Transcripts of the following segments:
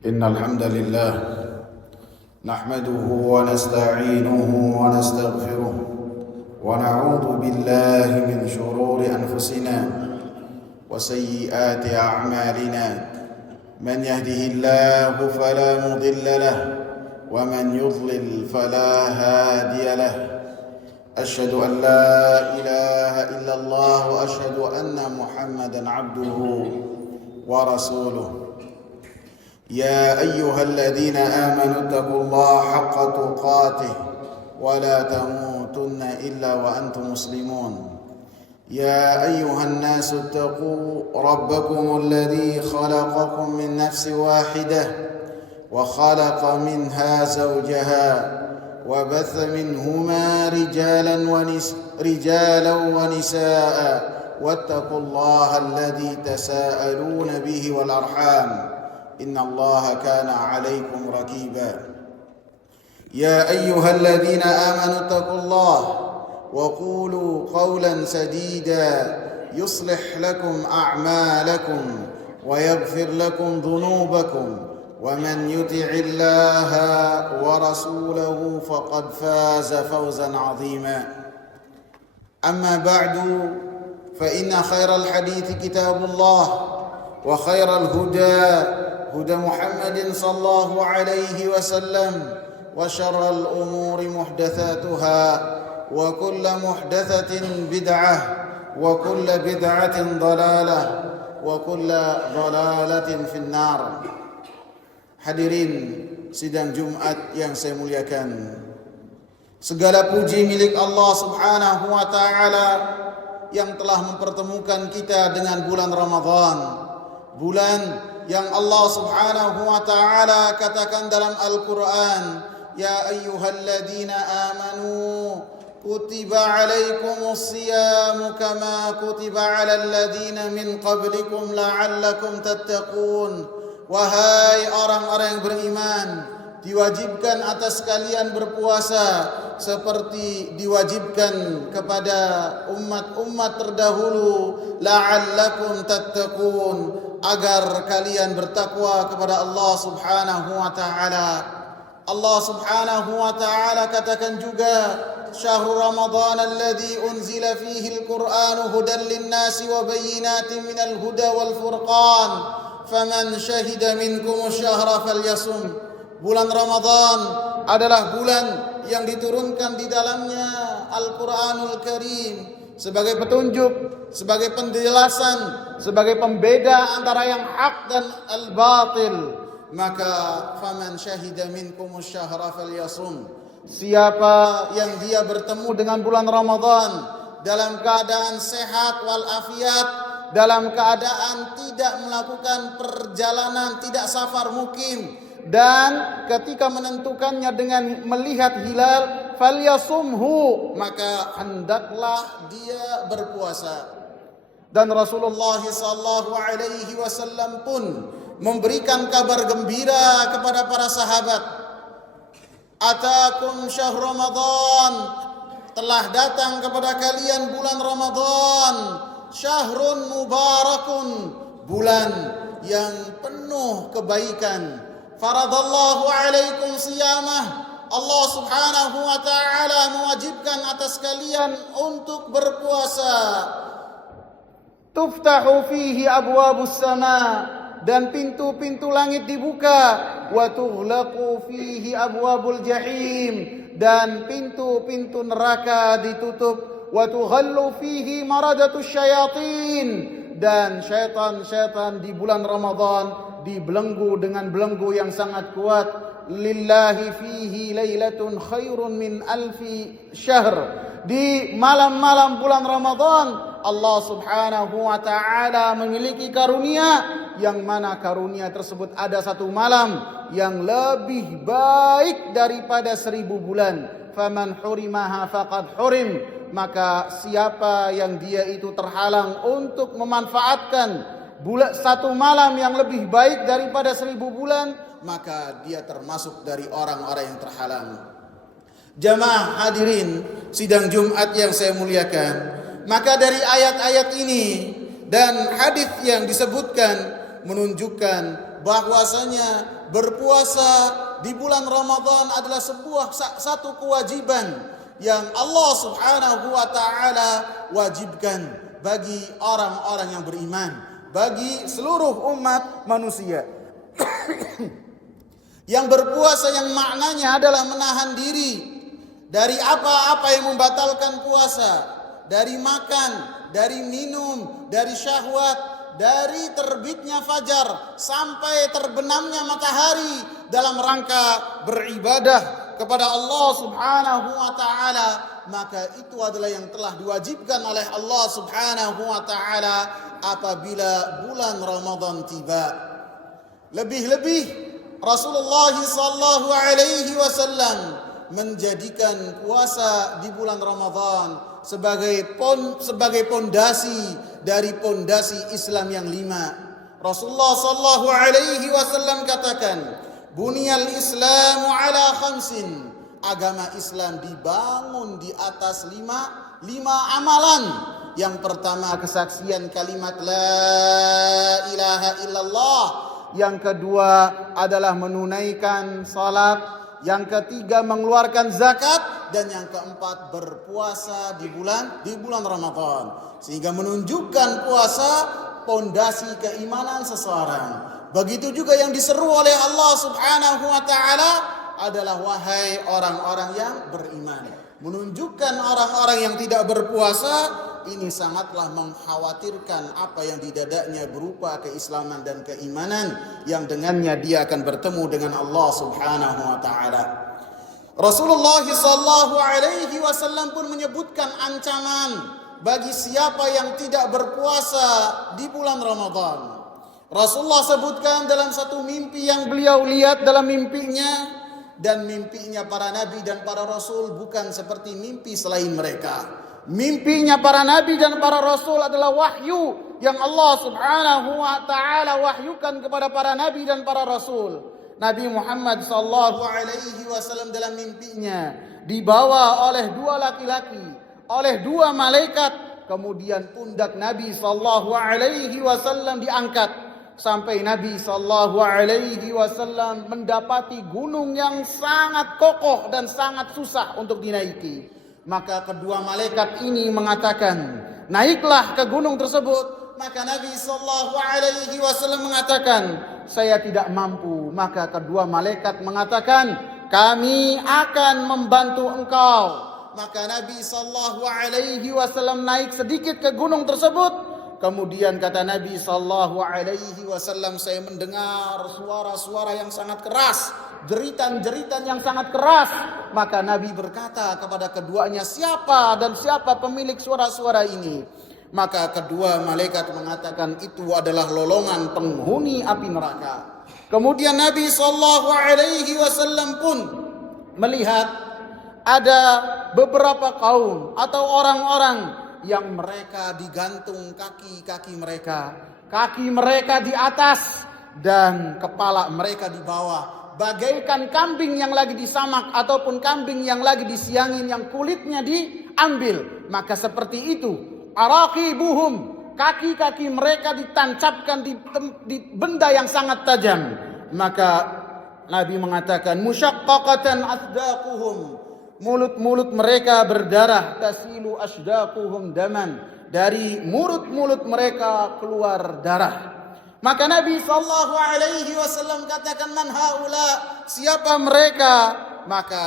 إن الحمد لله نحمده ونستعينه ونستغفره ونعوذ بالله من شرور أنفسنا وسيئات أعمالنا من يهده الله فلا مضل له ومن يضلل فلا هادي له أشهد أن لا إله إلا الله وأشهد أن محمدا عبده ورسوله يا أيها الذين آمنوا اتقوا الله حق تقاته ولا تموتن إلا وأنتم مسلمون يا أيها الناس اتقوا ربكم الذي خلقكم من نفس واحدة وخلق منها زوجها وبث منهما رجالا ونساء واتقوا الله الذي تساءلون به والأرحام إن الله كان عليكم رقيبا يا أيها الذين آمنوا اتقوا الله وقولوا قولا سديدا يصلح لكم أعمالكم ويغفر لكم ذنوبكم ومن يطع الله ورسوله فقد فاز فوزا عظيما أما بعد فإن خير الحديث كتاب الله وخير الهدى هدى محمد صلى الله عليه وسلم وشر الأمور محدثاتها وكل محدثة بدعة وكل بدعة ضلالة وكل ضلالة في النار. Hadirin sidang Jumat yang saya muliakan, segala puji milik Allah Subhanahu wa taala yang telah mempertemukan kita dengan bulan Ramadan, bulan yang Allah Subhanahu wa taala katakan dalam Al-Qur'an, ya ayyuhalladzina amanu kutiba alaikumus siyamu kama kutiba alal ladzina min qablikum la'allakum tattaqun. Wahai orang-orang yang beriman, diwajibkan atas kalian berpuasa seperti diwajibkan kepada umat-umat terdahulu, la'allakum tattaqun, agar kalian bertakwa kepada Allah Subhanahu wa taala. Allah Subhanahu wa taala katakan juga, syahrul ramadan alladzi unzila fihi al-Qur'anu hudan lin-nasi wa bayyinatin minal huda wal furqan faman syahida minkum asyhara falyasum. Bulan Ramadan adalah bulan yang diturunkan di dalamnya Al-Qur'anul Karim sebagai petunjuk, sebagai penjelasan, sebagai pembeda antara yang hak dan al-batil. Maka faman syahida minkum asyhara falyasum. Siapa yang dia bertemu dengan bulan Ramadan dalam keadaan sehat walafiat, dalam keadaan tidak melakukan perjalanan, tidak safar mukim, dan ketika menentukannya dengan melihat hilal, falyasumhu, maka hendaklah dia berpuasa. Dan Rasulullah sallallahu alaihi wasallam pun memberikan kabar gembira kepada para sahabat, atakum syahr Ramadan, telah datang kepada kalian bulan Ramadan, syahrun mubarakun, bulan yang penuh kebaikan. Faradallahu alaikum siyamah, Allah Subhanahu wa taala mewajibkan atas kalian untuk berpuasa. Tuftahu fihi abwabus sama, dan pintu-pintu langit dibuka. Wa tughlaqu fihi abwabul jahim, dan pintu-pintu neraka ditutup. Wa tughallu fihi maradatus syayatin, dan syaitan-syaitan di bulan Ramadan dibelenggu dengan belenggu yang sangat kuat. Lillahi fihi lailatun khairun min alfi syahr. Di malam-malam bulan Ramadan Allah Subhanahu wa taala memiliki karunia, yang mana karunia tersebut ada satu malam yang lebih baik daripada 1000 bulan. Faman hurimaha faqad hurim, maka siapa yang dia itu terhalang untuk memanfaatkan satu malam yang lebih baik daripada 1000 bulan, maka dia termasuk dari orang-orang yang terhalang. Jamaah hadirin sidang Jumat yang saya muliakan, maka dari ayat-ayat ini dan hadis yang disebutkan menunjukkan bahwasanya berpuasa di bulan Ramadan adalah satu kewajiban yang Allah Subhanahu wa taala wajibkan bagi orang-orang yang beriman, bagi seluruh umat manusia. Yang berpuasa yang maknanya adalah menahan diri dari apa-apa yang membatalkan puasa, dari makan, dari minum, dari syahwat, dari terbitnya fajar sampai terbenamnya matahari dalam rangka beribadah kepada Allah Subhanahu wa taala, maka itu adalah yang telah diwajibkan oleh Allah Subhanahu wa taala apabila bulan Ramadan tiba. Lebih-lebih Rasulullah sallallahu alaihi wasallam menjadikan puasa di bulan Ramadan sebagai pondasi dari pondasi Islam yang 5. Rasulullah sallallahu alaihi wasallam katakan, "Bunyal Islamu ala khamsin." Agama Islam dibangun di atas lima amalan. Yang pertama, kesaksian kalimat la ilaha illallah. Yang kedua adalah menunaikan salat. Yang ketiga mengeluarkan zakat. Dan yang keempat berpuasa di bulan Ramadan. Sehingga menunjukkan puasa pondasi keimanan seseorang. Begitu juga yang diseru oleh Allah Subhanahu wa taala adalah wahai orang-orang yang beriman. Menunjukkan orang-orang yang tidak berpuasa ini sangatlah mengkhawatirkan apa yang di dadanya berupa keislaman dan keimanan yang dengannya dia akan bertemu dengan Allah Subhanahu wa taala. Rasulullah sallallahu alaihi wasallam pun menyebutkan ancaman bagi siapa yang tidak berpuasa di bulan Ramadan. Rasulullah sebutkan dalam satu mimpi yang beliau lihat dalam mimpinya, dan mimpinya para nabi dan para rasul bukan seperti mimpi selain mereka. Mimpinya para nabi dan para rasul adalah wahyu yang Allah Subhanahu wa taala wahyukan kepada para nabi dan para rasul. Nabi Muhammad sallallahu alaihi wasallam dalam mimpinya dibawa oleh dua laki-laki, oleh dua malaikat, kemudian pundak Nabi sallallahu alaihi wasallam diangkat sampai Nabi sallallahu alaihi wasallam mendapati gunung yang sangat kokoh dan sangat susah untuk dinaiki. Maka kedua malaikat ini mengatakan, naiklah ke gunung tersebut. Maka Nabi sallallahu alaihi wasallam mengatakan, saya tidak mampu. Maka kedua malaikat mengatakan, kami akan membantu engkau. Maka Nabi sallallahu alaihi wasallam naik sedikit ke gunung tersebut. Kemudian kata Nabi sallallahu alaihi wasallam, saya mendengar suara-suara yang sangat keras, jeritan-jeritan yang sangat keras. Maka Nabi berkata kepada keduanya, siapa dan siapa pemilik suara-suara ini? Maka kedua malaikat mengatakan, itu adalah lolongan penghuni api neraka. Kemudian Nabi sallallahu alaihi wasallam pun melihat ada beberapa kaum atau orang-orang yang mereka digantung kaki-kaki mereka. Kaki mereka di atas dan kepala mereka di bawah. Bagaikan kambing yang lagi disamak ataupun kambing yang lagi disiangin yang kulitnya diambil. Maka seperti itu. Araqibuhum. Kaki-kaki mereka ditancapkan di benda yang sangat tajam. Maka Nabi mengatakan musyaqqaqatan asdaquhum. Mulut-mulut mereka berdarah, tasilu asdaquhum daman. Dari mulut-mulut mereka keluar darah. Maka Nabi sallallahu alaihi wasallam katakan, man haula? Siapa mereka? Maka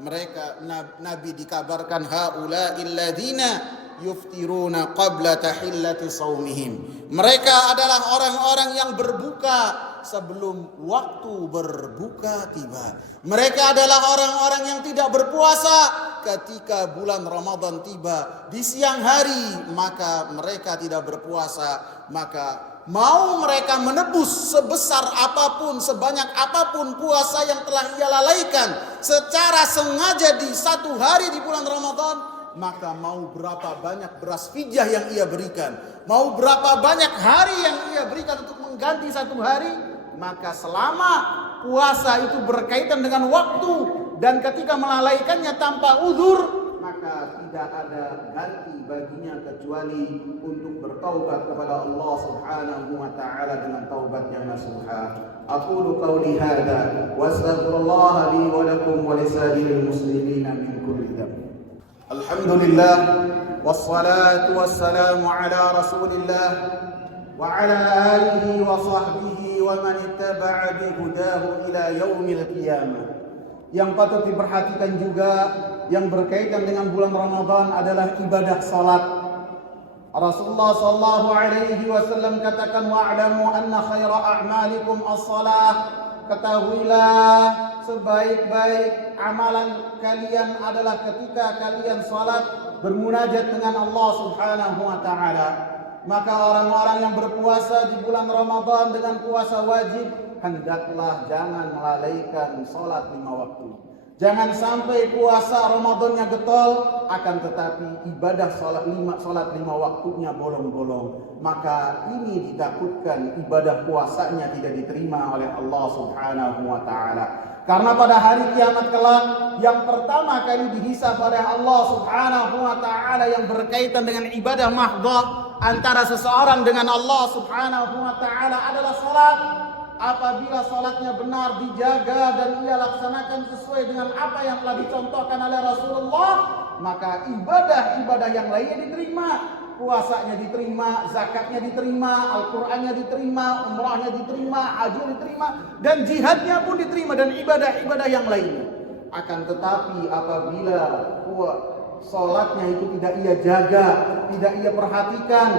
mereka Nabi dikabarkan haula illadzina yuftiruna qabla tahillati shaumihim. Mereka adalah orang-orang yang berbuka sebelum waktu berbuka tiba. Mereka adalah orang-orang yang tidak berpuasa ketika bulan Ramadan tiba di siang hari, maka mereka tidak berpuasa. Maka mau mereka menebus sebesar apapun, sebanyak apapun puasa yang telah ia lalaikan secara sengaja di satu hari di bulan Ramadan, maka mau berapa banyak beras fidyah yang ia berikan, mau berapa banyak hari yang ia berikan untuk mengganti satu hari, maka selama puasa itu berkaitan dengan waktu dan ketika melalaikannya tanpa uzur, maka tidak ada ganti baginya kecuali untuk bertaubat kepada Allah Subhanahu wa taala dengan taubat yang nasuha. Aqulu qawli hadza wa astaghfirullah li wa lakum wa lisa'iril muslimin min kulli dhanb. Alhamdulillah wassalatu wassalamu ala Rasulillah wa ala alihi wa sahbihi wa man ittaba'a bi hudahu ila yaumil qiyamah. Yang patut diperhatikan juga yang berkaitan dengan bulan Ramadan adalah ibadah salat. Rasulullah sallallahu alaihi wasallam katakan, wa'lamu anna khaira a'malikum as-salah. Ketahuilah sebaik-baik amalan kalian adalah ketika kalian salat bermunajat dengan Allah Subhanahu wa taala. Maka orang-orang yang berpuasa di bulan Ramadan dengan puasa wajib, hendaklah jangan melalaikan salat 5 waktu. Jangan sampai puasa Ramadannya getol, akan tetapi ibadah salat 5 waktunya bolong-bolong. Maka ini ditakutkan ibadah puasanya tidak diterima oleh Allah Subhanahu wa taala. Karena pada hari kiamat kelak yang pertama kali dihisab oleh Allah Subhanahu wa taala yang berkaitan dengan ibadah mahdhah antara seseorang dengan Allah Subhanahu wa taala adalah salat. Apabila salatnya benar dijaga dan ia laksanakan sesuai dengan apa yang telah dicontohkan oleh Rasulullah, maka ibadah-ibadah yang lainnya diterima. Puasanya diterima, zakatnya diterima, Al-Qur'annya diterima, umrahnya diterima, haji diterima, dan jihadnya pun diterima, dan ibadah-ibadah yang lainnya. Akan tetapi apabila salatnya itu tidak ia jaga, tidak ia perhatikan,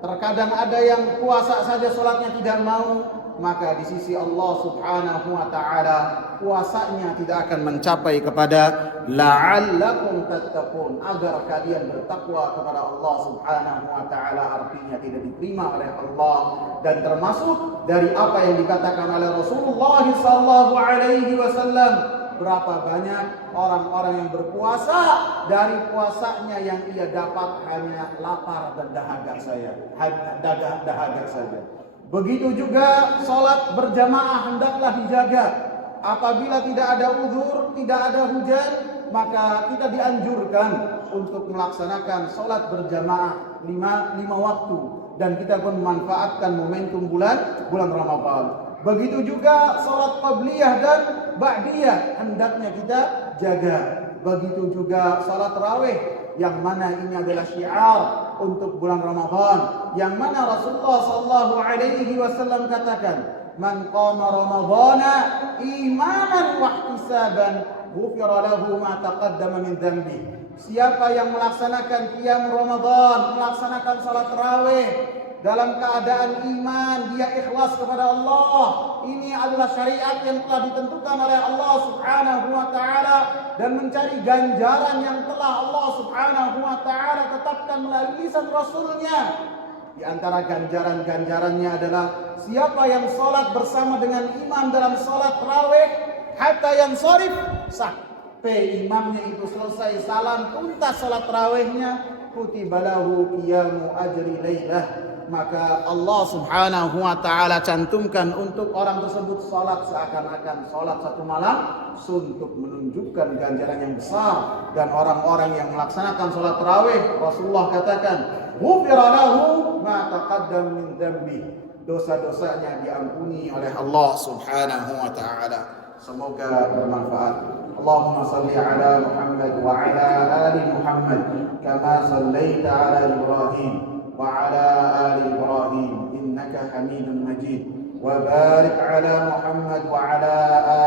terkadang ada yang puasa saja salatnya tidak mau, maka di sisi Allah Subhanahu wa taala puasanya tidak akan mencapai kepada la'allakum tattaqun, agar kalian bertakwa kepada Allah Subhanahu wa taala, artinya tidak diterima oleh Allah. Dan termasuk dari apa yang dikatakan oleh Rasulullah sallallahu alaihi wasallam, berapa banyak orang-orang yang berpuasa, dari puasanya yang ia dapat hanya lapar dan dahaga saja. Begitu juga salat berjamaah hendaklah dijaga. Apabila tidak ada uzur, tidak ada hujan, maka kita dianjurkan untuk melaksanakan salat berjamaah 5 waktu, dan kita pun memanfaatkan momentum bulan Ramadan. Begitu juga salat qabliyah dan ba'diyah hendaknya kita jaga. Begitu juga salat tarawih, yang mana ini adalah syiar untuk bulan Ramadan, yang mana Rasulullah sallallahu alaihi wasallam katakan, man qama ramadhana imanan wa ihtisaban ghufira lahu ma taqaddama min dhanbi. Siapa yang melaksanakan qiyam Ramadan, melaksanakan salat tarawih dalam keadaan iman, dia ikhlas kepada Allah, ini adalah syariat yang telah ditentukan oleh Allah Subhanahu wa taala, dan mencari ganjaran yang telah Allah Subhanahu wa taala tetapkan melalui lisan Rasulnya. Di antara ganjaran-ganjarannya adalah siapa yang salat bersama dengan imam dalam salat tarawih hatta yang sharif, sampai imamnya itu selesai salam tuntas salat tarawihnya, kutiba lahu qiyamu ajri lailah, maka Allah Subhanahu wa taala cantumkan untuk orang tersebut salat seakan-akan salat 1 malam, untuk menunjukkan ganjaran yang besar. Dan orang-orang yang melaksanakan salat tarawih, Rasulullah katakan, ghufira lahu ma taqaddama min dhanbi, dosa-dosanya diampuni oleh Allah Subhanahu wa taala. Semoga bermanfaat. Allahumma salli ala Muhammad wa ala ali Muhammad kama sallaita ala Ibrahim وعلى آل إبراهيم إنك حميد مجيد وبارك على محمد وعلى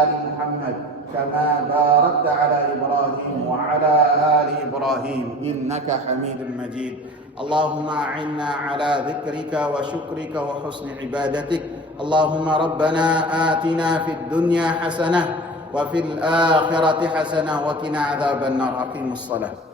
آل محمد كما باركت على إبراهيم وعلى آل إبراهيم إنك حميد مجيد اللهم أعنا على ذكرك وشكرك وحسن عبادتك اللهم ربنا آتنا في الدنيا حسنة وفي الآخرة حسنة وقنا عذاب النار. أقيموا الصلاة.